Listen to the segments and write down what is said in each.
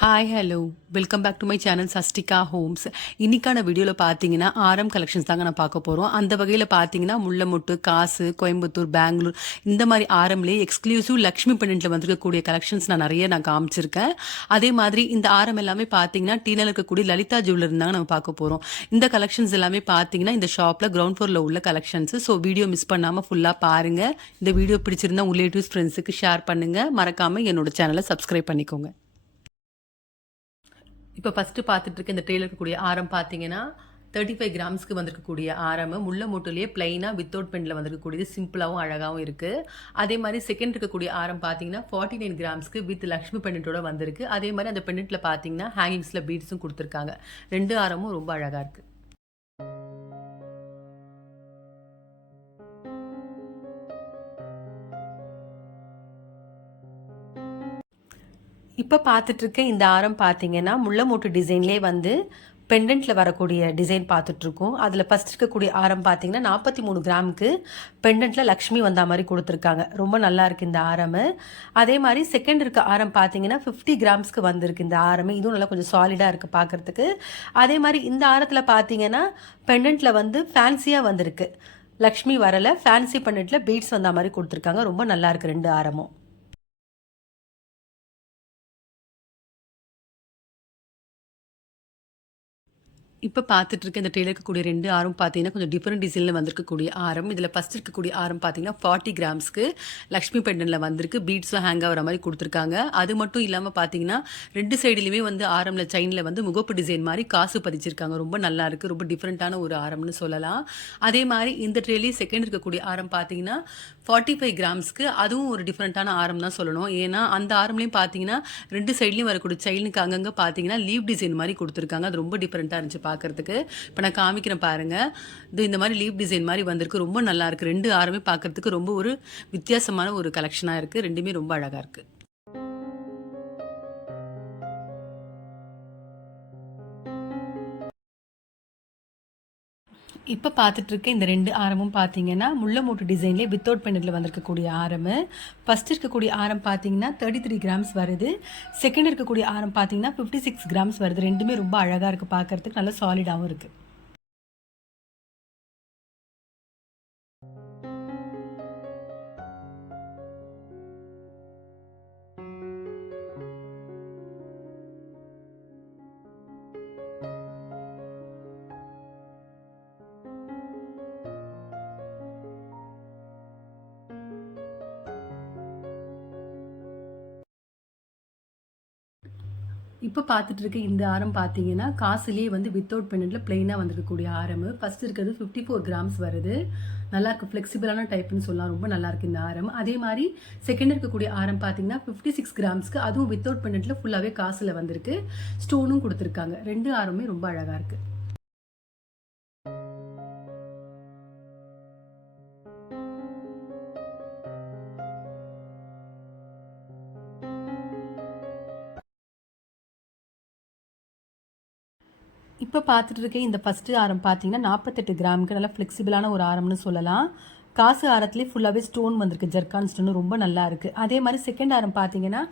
Hi hello welcome back to my channel Sastika Homes. இன்னைக்கான வீடியோவில் பார்த்தீங்கன்னா ஆரம் கலெக்ஷன்ஸ் தாங்க நான் பார்க்க போகிறோம். அந்த வகையில் பார்த்தீங்கன்னா முள்ளமுட்டு, காசு, கோயம்புத்தூர், பெங்களூர் இந்த மாதிரி ஆரம்லேயே எக்ஸ்க்ளூசிவ் லக்ஷ்மி பெண்டன்ட்டில் வந்திருக்கக்கூடிய கலெக்ஷன்ஸ் நான் காமிச்சிருக்கேன். அதே மாதிரி இந்த ஆரம் எல்லாமே பார்த்தீங்கன்னா டீனில் இருக்கக்கூடிய லலிதா ஜுவல்லர் இருந்தாங்க நம்ம பார்க்க போகிறோம். இந்த கலெக்ஷன்ஸ் எல்லாமே பார்த்தீங்கன்னா இந்த ஷாப்பில் கிரவுண்ட் ஃப்ளோரில் உள்ள கலெக்ஷன்ஸ். ஸோ வீடியோ மிஸ் பண்ணாமல் ஃபுல்லாக பாருங்கள். இந்த வீடியோ பிடிச்சிருந்தா உங்கள் ரிலேட்டிவ்ஸ் ஃப்ரெண்ட்ஸுக்கு ஷேர் பண்ணுங்கள். மறக்காமல் என்னோட சேனலை சப்ஸ்கிரைப் பண்ணிக்கோங்க. இப்போ ஃபஸ்ட்டு பார்த்துட்டு இருக்க இந்த ட்ரேல இருக்கக்கூடிய ஆரம் பார்த்தீங்கன்னா 35 கிராம்ஸ்க்கு வந்திருக்கக்கூடிய ஆரம் முள்ள மூட்டுலேயே பிளைனாக வித்தவுட் பெண்டில் வந்திருக்கக்கூடியது சிம்பிளாகவும் அழகாகவும் இருக்குது. அதே மாதிரி செகண்ட் இருக்கக்கூடிய ஆரம் பார்த்தீங்கன்னா 49 கிராம்ஸ்க்கு வித் லக்ஷ்மி பெண்டன்ட்டோட வந்திருக்கு. அதே மாதிரி அந்த பெண்டன்ட்டில் பார்த்தீங்கன்னா ஹேங்கிங்ஸில் பீட்ஸும் கொடுத்துருக்காங்க. ரெண்டு ஆரமும் ரொம்ப அழகாக இருக்குது. இப்போ பார்த்துட்ருக்க இந்த ஆரம் பார்த்தீங்கன்னா முள்ளமூட்டு டிசைன்லேயே வந்து பெண்டன்ட்டில் வரக்கூடிய டிசைன் பார்த்துட்ருக்கோம். அதில் ஃபஸ்ட் இருக்கக்கூடிய ஆரம் பார்த்தீங்கன்னா 43 கிராமுக்கு பெண்டன்ட்டில் லக்ஷ்மி வந்த மாதிரி கொடுத்துருக்காங்க. ரொம்ப நல்லா இருக்குது இந்த ஆரம். அதே மாதிரி செகண்ட் இருக்க ஆரம் பார்த்தீங்கன்னா 50 கிராம்ஸ்க்கு வந்திருக்கு இந்த ஆரம். இதுவும் நல்லா கொஞ்சம் சாலிடாக இருக்குது பார்க்குறதுக்கு. அதே மாதிரி இந்த ஆரத்தில் பார்த்தீங்கன்னா பெண்டன்ட்டில் வந்து ஃபேன்சியாக வந்திருக்கு. லக்ஷ்மி வரலை, ஃபேன்சி பெண்டன்ட்டில் பீட்ஸ் வந்த மாதிரி கொடுத்துருக்காங்க. ரொம்ப நல்லா இருக்குது ரெண்டு ஆரமும். இப்போ பார்த்துட்டு இருக்க இந்த ட்ரேல இருக்கக்கூடிய ரெண்டு ஆரம் பார்த்தீங்கன்னா கொஞ்சம் டிஃப்ரெண்ட் டிசைனில் வந்திருக்கக்கூடிய ஆரம். இதில் ஃபஸ்ட் இருக்கக்கூடிய ஆரம் பார்த்தீங்கன்னா 40 கிராம்ஸ்க்கு லக்ஷ்மி பெண்டனில் வந்திருக்கு. பீட்ஸும் ஹேங் ஆகிற மாதிரி கொடுத்துருக்காங்க. அது மட்டும் இல்லாமல் பார்த்தீங்கன்னா ரெண்டு சைடுலையுமே வந்து ஆரமில் செயினில் வந்து முகப்பு டிசைன் மாதிரி காசு பதிச்சிருக்காங்க. ரொம்ப நல்லா இருக்குது. ரொம்ப டிஃப்ரெண்ட்டான ஒரு ஆரம்னு சொல்லலாம். அதே மாதிரி இந்த ட்ரேலேயே செகண்ட் இருக்கக்கூடிய ஆரம் பார்த்தீங்கன்னா 45 கிராம்ஸ்க்கு அதுவும் ஒரு டிஃப்ரெண்ட்டான ஆரம் தான் சொல்லணும். ஏன்னா அந்த ஆரம்லேயும் பார்த்தீங்கன்னா ரெண்டு சைட்லேயும் வரக்கூடிய செயினுக்கு அங்கங்கே பார்த்தீங்கன்னா லீவ் டிசைன் மாதிரி கொடுத்துருக்காங்க. அது ரொம்ப டிஃப்ரெண்ட்டாக இருந்துச்சு பார்க்குறதுக்கு. இப்போ நான் காமிக்கிறேன் பாருங்கள். இது இந்த மாதிரி லீவ் டிசைன் மாதிரி வந்திருக்கு. ரொம்ப நல்லா இருக்குது. ரெண்டு ஆரமே பார்க்குறதுக்கு ரொம்ப ஒரு வித்தியாசமான ஒரு கலெக்ஷனாக இருக்குது. ரெண்டுமே ரொம்ப அழகாக இருக்குது. இப்போ பார்த்துட்ருக்க இந்த ரெண்டு ஆரமும் பார்த்தீங்கன்னா முள்ளமூட்டு டிசைன்லேயே வித்தவுட் பெண்டன்ட்டில் வந்திருக்கக்கூடிய ஆரம். ஃபஸ்ட் இருக்கக்கூடிய ஆரம் பார்த்தீங்கன்னா 33 கிராம்ஸ் வருது. செகண்ட் இருக்கக்கூடிய ஆரம் பார்த்தீங்கன்னா 56 கிராம்ஸ் வருது. ரெண்டுமே ரொம்ப அழகாக இருக்குது பார்க்குறதுக்கு. நல்லா சாலிடாகவும் இருக்குது. இப்போ பார்த்துட்டு இருக்க இந்த ஆரம் பார்த்தீங்கன்னா காசுலேயே வந்து வித்தவுட் பெண்டன்ட்டில் பிளெயினாக வந்திருக்கக்கூடிய ஆரம். ஃபஸ்ட் இருக்கிறது 54 கிராம்ஸ் வருது. நல்லா இருக்குது. ஃப்ளெக்சிபிளான டைப்னு சொல்லலாம். ரொம்ப நல்லா இருக்குது இந்த ஆரம். அதே மாதிரி செகண்ட் இருக்கக்கூடிய ஆரம் பார்த்தீங்கன்னா 56 கிராம்ஸ்க்கு அதுவும் வித்தவுட் பெண்டன்ட்டில் ஃபுல்லாகவே காசில் வந்திருக்கு. ஸ்டோனும் கொடுத்துருக்காங்க. ரெண்டு ஆரமே ரொம்ப அழகாக இருக்குது. இப்போ பார்த்துட்டு இருக்க இந்த ஃபஸ்ட்டு ஆரம் பார்த்தீங்கன்னா 48 கிராமுக்கு நல்லா ஃப்ளெக்சிபிளான ஒரு ஆரம்னு சொல்லலாம். காசு ஆரத்துலேயே ஃபுல்லாகவே ஸ்டோன் வந்திருக்கு. ஜர்கான் ஸ்டோன் ரொம்ப நல்லா இருக்குது. அதே மாதிரி செகண்ட் ஆரம் பார்த்தீங்கன்னா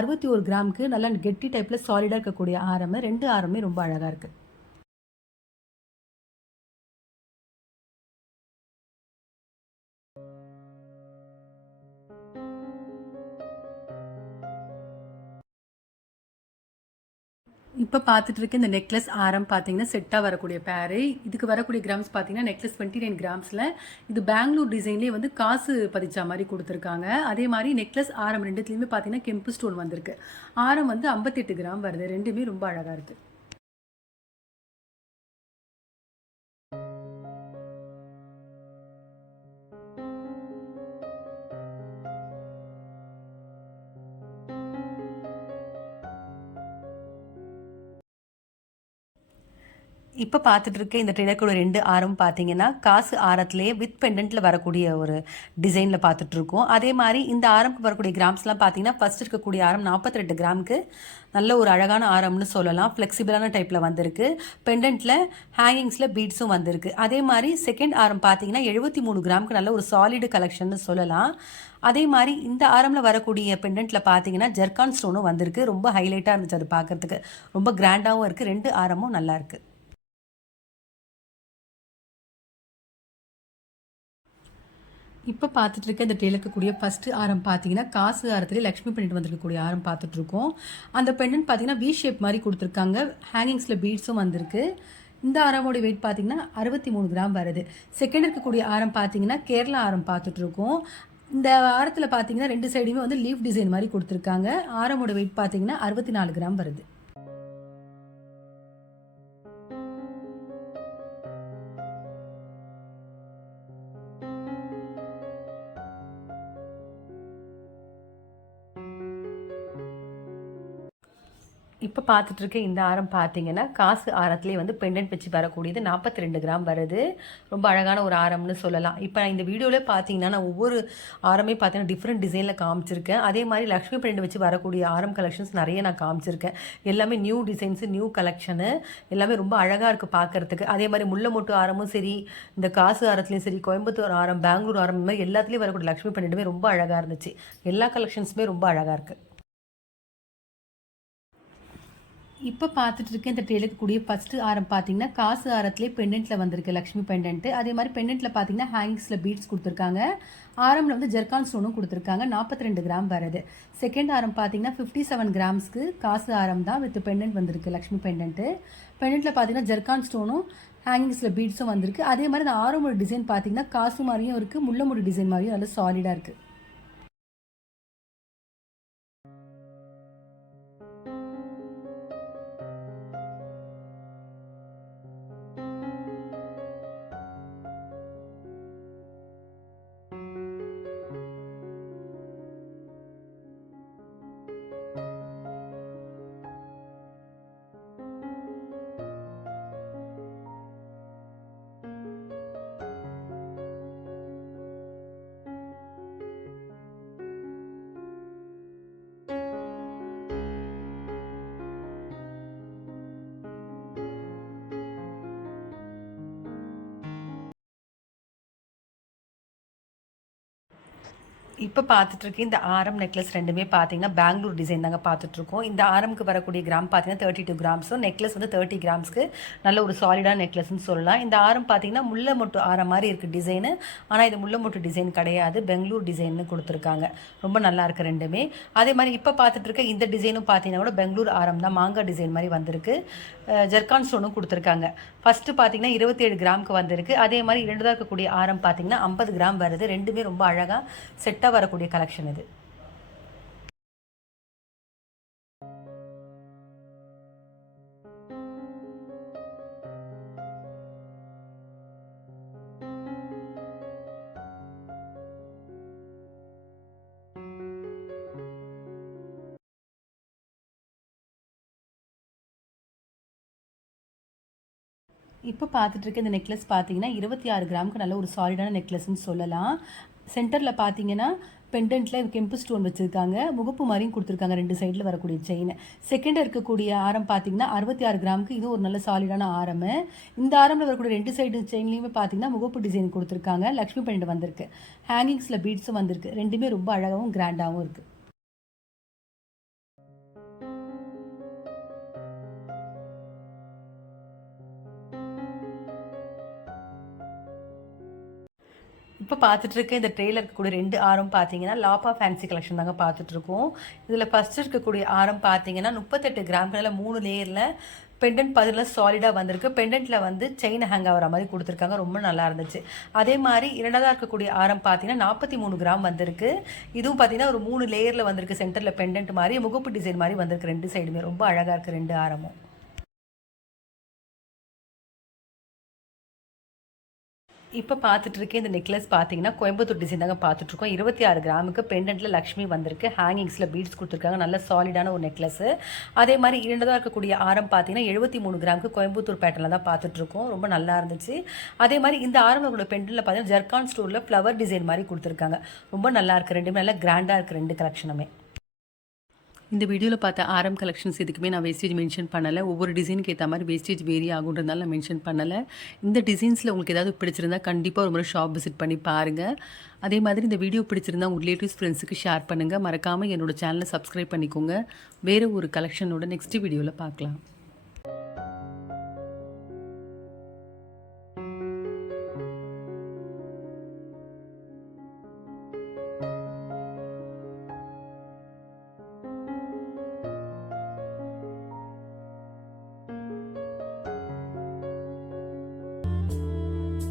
61 கிராமுக்கு நல்லா கெட்டி டைப்பில் சாலிடாக இருக்கக்கூடிய ஆரம். ரெண்டு ஆரமே ரொம்ப அழகாக இருக்குது. இப்போ பார்த்துட்டு இருக்க இந்த நெக்லஸ் ஆரம் பார்த்தீங்கன்னா செட்டாக வரக்கூடிய பேரு. இதுக்கு வரக்கூடிய கிராம்ஸ் பார்த்தீங்கன்னா நெக்லஸ் 29 கிராம்ஸில் இது பெங்களூர் டிசைன்லேயே வந்து காசு பதிச்சா மாதிரி கொடுத்துருக்காங்க. அதே மாதிரி நெக்லஸ் ஆரம் ரெண்டுத்துலேயுமே பார்த்தீங்கன்னா கெம்பு ஸ்டோன் வந்திருக்கு. ஆரம் வந்து 58 கிராம் வருது. ரெண்டுமே ரொம்ப அழகாக இருக்குது. இப்போ பார்த்துட்டு இருக்க இந்த ட்ரெயிலரோட 2 ஆரம் பார்த்தீங்கன்னா, காசு ஆரத்திலேயே வித் பெண்டன்ட்ல வரக்கூடிய ஒரு டிசைன்ல பார்த்துட்ருக்கோம். அதே மாரி இந்த ஆரம்க்கு வரக்கூடிய கிராம்ஸ்லாம் பார்த்தீங்கன்னா, ஃபர்ஸ்ட் இருக்கக்கூடிய ஆரம் 42 கிராமுக்கு நல்ல ஒரு அழகான ஆரம்னு சொல்லலாம். ஃப்ளெக்சிபிளான டைப்ல வந்திருக்கு. பெண்டன்ட்ல ஹேங்கிங்ஸ்ல பீட்ஸும் வந்திருக்கு. அதே மாரி செகண்ட் ஆரம் பார்த்தீங்கன்னா, 73 கிராமுக்கு நல்ல ஒரு சாலிடு கலெக்ஷன்னு சொல்லலாம். அதே மாரி இந்த ஆரம்ல வரக்கூடிய பெண்டன்ட்ல பார்த்தீங்கன்னா, ஜர்கான் ஸ்டோனும் வந்திருக்கு. ரொம்ப ஹைலைட்டா இருந்துச்சு அது பார்க்கறதுக்கு. ரொம்ப கிராண்டாவும் இருக்கு. 2 ஆரமும் நல்லாயிருக்கு. இப்போ பார்த்துட்டு இருக்க இந்த டேல இருக்கக்கூடிய ஃபர்ஸ்ட் ஆரம் பார்த்தீங்கன்னா, காசு ஆரத்திலே லக்ஷ்மி பெண்டன்ட் வந்திருக்கக்கூடிய ஆரம் பார்த்துட்ருக்கோம். அந்த பெண்டன்ட் பார்த்தீங்கன்னா, வி ஷேப் மாரி குடுத்துருக்காங்க. ஹேங்கிங்ஸ்ல பீட்ஸும் வந்திருக்கு. இந்த ஆரமோட வெயிட் பார்த்தீங்கன்னா, 63 கிராம் வருது. செகண்ட் இருக்கக்கூடிய ஆரம் பார்த்தீங்கன்னா, கேரளா ஆரம் பார்த்துட்ருக்கோம். இந்த ஆரத்தில பார்த்தீங்கன்னா, 2 சைடுமே வந்து லீஃப் டிசைன் மாரி குடுத்துருக்காங்க. ஆரமோட வெயிட் பார்த்தீங்கன்னா, 64 கிராம் வருது. இப்போ பார்த்துட்டு இருக்க இந்த ஆரம் பார்த்தீங்கன்னா, காசு ஆரத்திலேயே வந்து பெண்டன்ட் வச்சு வரக்கூடியது 42 கிராம் வருது. ரொம்ப அழகான ஒரு ஆரம்னு சொல்லலாம். இப்போ இந்த வீடியோவில பார்த்தீங்கன்னா, நான் ஒவ்வொரு ஆரமே பார்த்தீங்கன்னா, டிஃப்ரெண்ட் டிசைனில் காமிச்சிருக்கேன். அதே மாதிரி லக்ஷ்மி பெண்டன்ட் வச்சு வரக்கூடிய ஆரம் கலெக்ஷன்ஸ் நிறைய நான் காமிச்சிருக்கேன். எல்லாமே நியூ டிசைன்ஸு, நியூ கலெக்ஷனு. எல்லாமே ரொம்ப அழகாக இருக்குது பார்க்கறதுக்கு. அதே மாதிரி முல்லை மொட்டு ஆரமும் சரி, இந்த காசு ஆரத்துலேயும் சரி, கோயம்புத்தூர் ஆரம், பெங்களூர் ஆரம், இந்த மாதிரி எல்லாத்துலேயும் வரக்கூடிய லக்ஷ்மி பெண்டன்ட்டுமே ரொம்ப அழகாக இருந்துச்சு. எல்லா கலெக்ஷன்ஸுமே ரொம்ப அழகாக இருக்குது. இப்போ பார்த்துட்டு இருக்க இந்த ட்ரேல இருக்கக்கூடிய ஃபர்ஸ்ட் ஆரம் பார்த்தீங்கன்னா, காசு ஆரத்திலேயே பெண்டன்ட்ல வந்திருக்கு லக்ஷ்மி பெண்டன்ட். அதே மாதிரி பெண்டன்ட்ல பார்த்தீங்கன்னா, ஹேங்கிங்ஸ்ல பீட்ஸ் குடுத்துருக்காங்க. ஆரம்ல வந்து ஜர்கான் ஸ்டோனும் குடுத்துருக்காங்க. 42 கிராம் வருது. செகண்ட் ஆரம் பார்த்தீங்கன்னா, 57 கிராம்ஸ்க்கு காசு ஆரம் தான் வித் பெண்டன்ட் வந்திருக்கு லக்ஷ்மி பெண்டன்ட். பெண்டன்ட்ல பார்த்தீங்கன்னா, ஜர்கான் ஸ்டோனும் ஹேங்கிங்ஸ்ல பீட்ஸும் வந்திருக்கு. அதே மாதிரி இந்த ஆரமோட டிசைன் பார்த்தீங்கன்னா, காசு மாதிரியும் இருக்கு, முள்ளமுடி டிசைன் மாதிரியும் நல்ல சாலிடா இருக்கு. இப்போ பார்த்துட்ருக்க இந்த ஆரம் நெக்லஸ் ரெண்டுமே பார்த்தீங்கன்னா, பெங்களூர் டிசைன் தாங்க பார்த்துட்ருக்கோம். இந்த ஆரம்க்கு வரக்கூடிய கிராம் பார்த்தீங்கன்னா 32 கிராம்ஸும், நெக்லஸ் வந்து 30 கிராம்ஸ்க்கு நல்ல ஒரு சாலிடான நெக்லஸ்ன்னு சொல்லலாம். இந்த ஆரம் பார்த்தீங்கன்னா, முல்லை மொட்டு ஆரம் மாதிரி இருக்குது டிசைனு. ஆனால் இது முல்லை மொட்டு டிசைன் கிடையாது. பெங்களூர் டிசைன்னு கொடுத்துருக்காங்க. ரொம்ப நல்லா இருக்குது ரெண்டுமே. அதே மாதிரி இப்போ பார்த்துட்ருக்க இந்த டிசைனும் பார்த்தீங்கன்னா கூட பெங்களூர் ஆரம் தான், மாங்காய் டிசைன் மாதிரி வந்திருக்கு. ஜர்கான் ஸ்டோனும் கொடுத்துருக்காங்க. ஃபஸ்ட்டு பார்த்தீங்கன்னா 27 கிராமுக்கு வந்திருக்கு. அதே மாதிரி இரண்டாவது இருக்கக்கூடிய ஆரம் பார்த்தீங்கன்னா 50 கிராம் வருது. ரெண்டுமே ரொம்ப அழகாக செட்டாக வரக்கூடிய கலெக்ஷன் இது. இப்போ பார்த்துட்டு இருக்க இந்த நெக்லஸ் பார்த்தீங்கன்னா 26 கிராமுக்கு நல்ல ஒரு சாலிடான நெக்லஸ்ன்னு சொல்லலாம். சென்டரில் பார்த்தீங்கன்னா பெண்டன்ட்டில் கெம்பு ஸ்டோன் வச்சுருக்காங்க. முகப்பு மாதிரியும் கொடுத்துருக்காங்க 2 சைடில் வரக்கூடிய செயின். செகண்ட் இருக்கக்கூடிய ஆரம் பார்த்தீங்கன்னா 66 கிராமுக்கு இது ஒரு நல்ல சாலிடான ஆரம். இந்த ஆரமில் வரக்கூடிய 2 சைடு செயின்லேயுமே பார்த்தீங்கன்னா முகப்பு டிசைன் கொடுத்துருக்காங்க. லக்ஷ்மி பெண்டன்ட் வந்திருக்கு. ஹேங்கிங்ஸில் பீட்ஸும் வந்திருக்கு. ரெண்டுமே ரொம்ப அழகாகவும் கிராண்டாகவும் இருக்குது. இப்போ பார்த்துட்டு இருக்க இந்த ட்ரேல இருக்கக்கூடிய 2 ஆரம் பார்த்தீங்கன்னா, லாப்பா ஃபேன்சி கலெக்ஷன் தாங்க பார்த்துட்ருக்கோம். இதில் ஃபர்ஸ்ட் இருக்கக்கூடிய ஆரம் பார்த்தீங்கன்னா 38 கிராம்ல 3 லேயரில் பெண்டன்ட் பதில் சாலிடாக வந்திருக்கு. பெண்டன்ட்டில் வந்து செயின் ஹேங் ஆகிற மாதிரி கொடுத்துருக்காங்க. ரொம்ப நல்லா இருந்துச்சு. அதே மாதிரி இரண்டாவதாக இருக்கக்கூடிய ஆரம் பார்த்தீங்கன்னா 43 கிராம் வந்திருக்கு. இதுவும் பார்த்தீங்கன்னா ஒரு 3 லேயரில் வந்திருக்கு. சென்டரில் பெண்டன்ட் மாதிரி முகப்பு டிசைன் மாதிரி வந்திருக்கு. 2 சைடுமே ரொம்ப அழகாக இருக்குது 2 ஆரமும். இப்போ பார்த்துட்டு இருக்கேன் இந்த நெக்லஸ் பார்த்தீங்கன்னா கோயம்புத்தூர் டிசைன் தாங்க பார்த்துட்ருக்கோம். 26 கிராமுக்கு பெண்டன்ட்டில் லக்ஷ்மி வந்திருக்கு. ஹேங்கிங்ஸில் பீட்ஸ் கொடுத்துருக்காங்க. நல்ல சாலிடான ஒரு நெக்லஸ். அதே மாதிரி இரண்டதாக இருக்கக்கூடிய ஆரம் பார்த்தீங்கன்னா 73 கிராமுக்கு கோயம்புத்தூர் பேட்டர்னில் தான் பார்த்துட்ருக்கோம். ரொம்ப நல்லா இருந்துச்சு. அதே மாதிரி இந்த ஆரம்பங்களோட பெண்டன்ட்டில் பார்த்தீங்கன்னா ஜர்கான் ஸ்டோரில் ஃப்ளவர் டிசைன் மாதிரி கொடுத்துருக்காங்க. ரொம்ப நல்லா இருக்குது. ரெண்டுமே நல்லா கிராண்டாக இருக்குது ரெண்டு கலெக்ஷனுமே. இந்த வீடியோவில் பார்த்த ஆரம் கலெக்ஷன்ஸ் எதுக்குமே நான் வேஸ்டேஜ் மென்ஷன் பண்ணலை. ஒவ்வொரு டிசைனுக்கு ஏற்ற மாதிரி வேஸ்டேஜ் வேரி ஆகுன்றதுனால நான் மென்ஷன் பண்ணலை. இந்த டிசைன்ஸில் உங்களுக்கு ஏதாவது பிடிச்சிருந்தா கண்டிப்பாக ஒரு முறை ஷாப் விசிட் பண்ணி பாருங்கள். அதே மாதிரி இந்த வீடியோ பிடிச்சிருந்தா உங்கள் ரிலேட்டிவ்ஸ் ஃப்ரெண்ட்ஸுக்கு ஷேர் பண்ணுங்கள். மறக்காமல் என்னோட சேனலை சப்ஸ்கிரைப் பண்ணிக்கோங்க. வேறு ஒரு கலெக்ஷனோட நெக்ஸ்ட் வீடியோவில் பார்க்கலாம்.